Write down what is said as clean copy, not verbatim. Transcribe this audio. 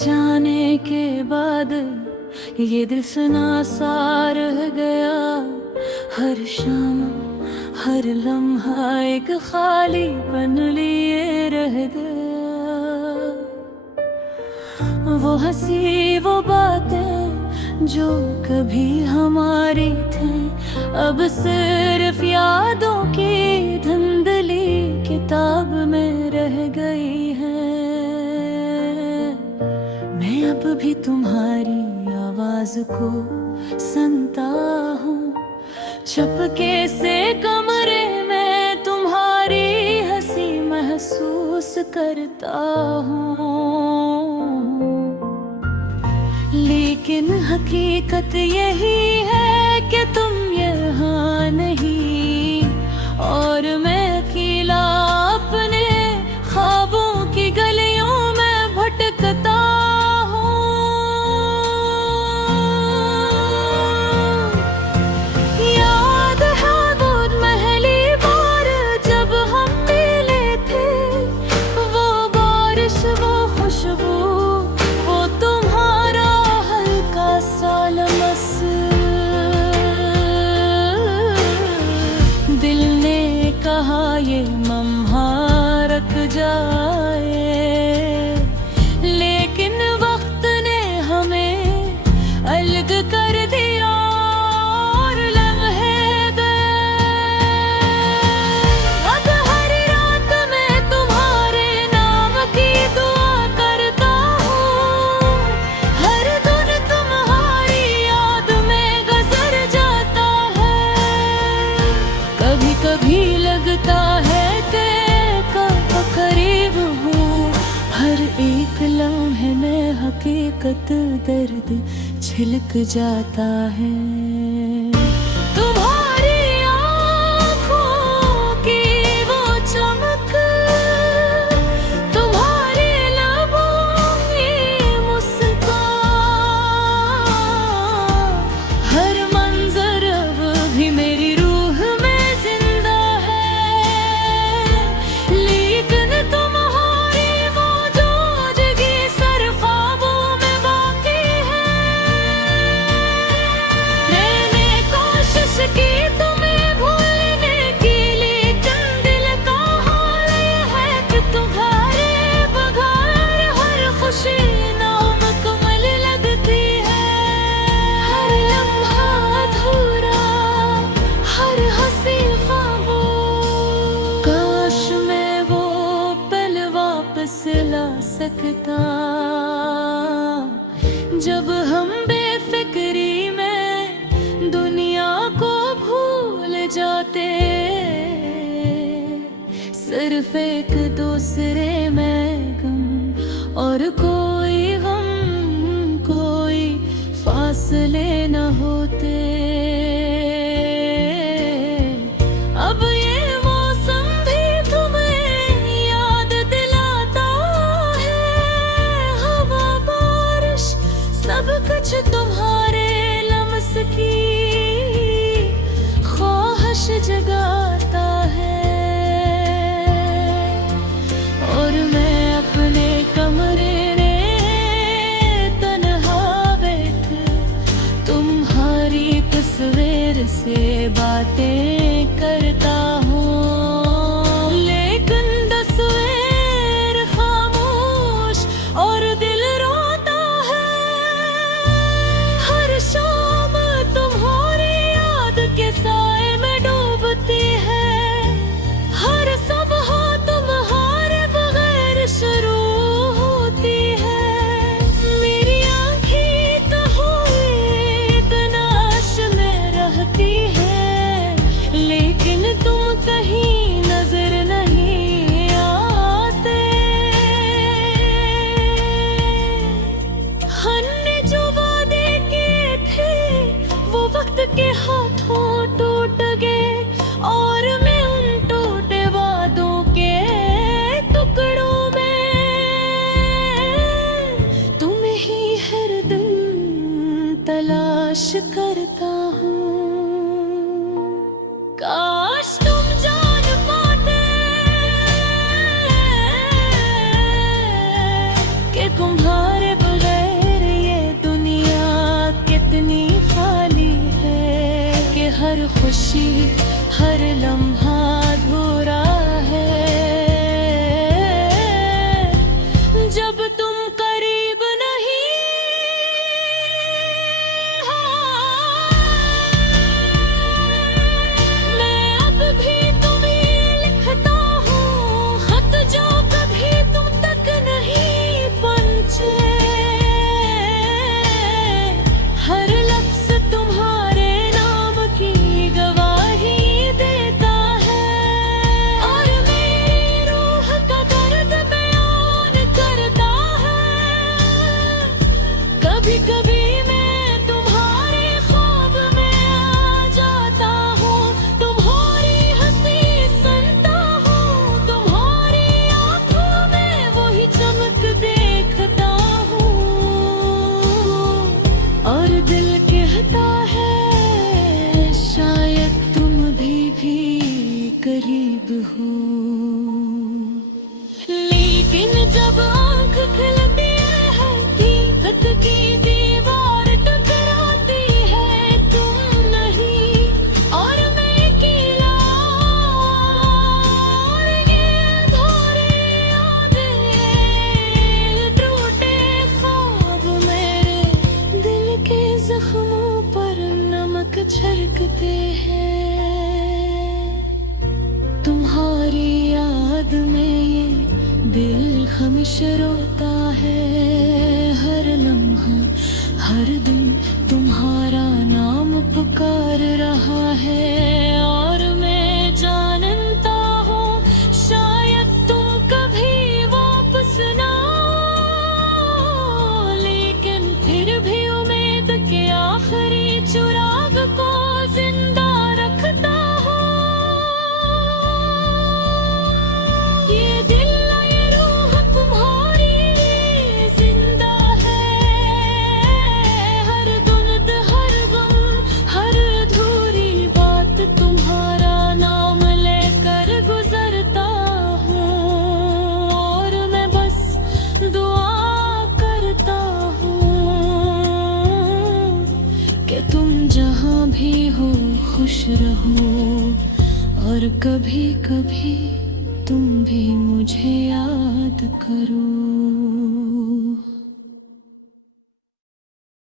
जाने के बाद ये दिल सुना सा रह गया। हर शाम हर लम्हा एक खाली पन लिए रह गया। वो हंसी वो बातें जो कभी हमारी थी, अब सिर्फ यादों की धुंधली किताब में रह गई है। मैं अब भी तुम्हारी आवाज को सुनता हूँ, चुपके से कमरे में तुम्हारी हंसी महसूस करता हूँ। लेकिन हकीकत यही है कि तुम यहाँ नहीं, और मैं अकेला अपने ख्वाबों की गलियों में भटकता हूँ। याद है वो पहली बार जब हम मिले थे, वो बारिश वो खुशबू वो तुम्हारा हल्का सा लमस। दिल ने कहा ये लम्हा रख जाए, लेकिन वक्त ने हमें अलग कर दिया और लम्हे गए। अब हर रात मैं तुम्हारे नाम की दुआ करता हूँ, हर दिन तुम्हारी याद में गुजर जाता है। कभी कभी लगता है कि कब करीब हूँ, हर एक लम्हे में हकीकत दर्द छिलक जाता है। तुम्हारी आँखों की वो चमक, तुम्हारे लबों की मुस्कान, हर मंजर अब भी मेरी रूह में जिंदा है। लेकिन तुम्हारी मौजूदगी सिर्फ ख्वाबों में बाकी है। मैंने कोशिश की तुम्हें भूलने की, लेकिन दिल का हाल ये है कि तुम्हारे बगैर हर खुशी नामुकम्मल लगती है। हर लम्हा अधूरा, हर हंसी ख्वाबों। काश मैं वो पल वापस ला सकता, जब हम बेफिक्री में दुनिया को भूल जाते, सिर्फ एक दूसरे में गम और कोई गम, कोई फासले न होते। अब ये मौसम भी तुम्हें याद दिलाता है, हवा बारिश सब कुछ तुम्हारे लम्स की ख्वाहिश जगाता है। और मैं अपने कमरे में तन्हा बैठ तुम्हारी तस्वीर से बातें करता हूँ। लेकिन तस्वीर खामोश और दिल रोता है। हर शाम तुम्हारी याद के साए में डूबती है, हर सुबह तुम्हारे बगैर शुरू होती है। मेरी आँखें तो हुई तलाश में रहती है, लेकिन तुम कहीं नजर नहीं आते। हमने जो वादे किए थे वो वक्त के हाथों टूट गए, और मैं उन टूटे वादों के टुकड़ों में तुम्हें ही हर दिन तलाश करता हूँ। काश तुम जान पाते कि तुम्हारे खुशी, हर लम्हा अधूरा है जब तुम करीब नहीं हो। मैं अब भी तुम्हें लिखता हूँ खत जो कभी तुम तक नहीं पहुंचे। हर लफ्ज़ तुम्हारे नाम की गवाही देता है और मेरी रूह का दर्द बयान करता है। कभी कभी मैं तुम्हारे ख्वाब में आ जाता हूँ, तुम्हारी हंसी सुनता हूँ, तुम्हारी आंखों में वही चमक देखता हूँ और दिल कहता है शायद तुम भी करीब हो। लेकिन जब आँख खुलती है हकीकत की दीवार टकराती है, तुम नहीं और मैं अकेला और ये अधूरी यादें, टूटे ख्वाब मेरे दिल के जख्मों पर नमक छिड़कते हैं। तुम्हारी याद में ये दिल हमेशा रोता है, हर लम्हा हर दिन तुम्हारा नाम पुकार रहा है और मैं जानता हूँ शायद तुम कभी वापस ना आओ। लेकिन फिर भी उम्मीद के आखिरी चिराग को जिंदा रखता हूँ। ये दिल ये रूह तुम्हारी जिंदा है, हर दुर्द हर गम हर अधूरी बात तुम्हारा नाम लेकर गुजरता हूँ और मैं बस दुआ करता हूँ कि तुम जहाँ भी हो खुश रहो और कभी कभी तुम भी मुझे याद करो।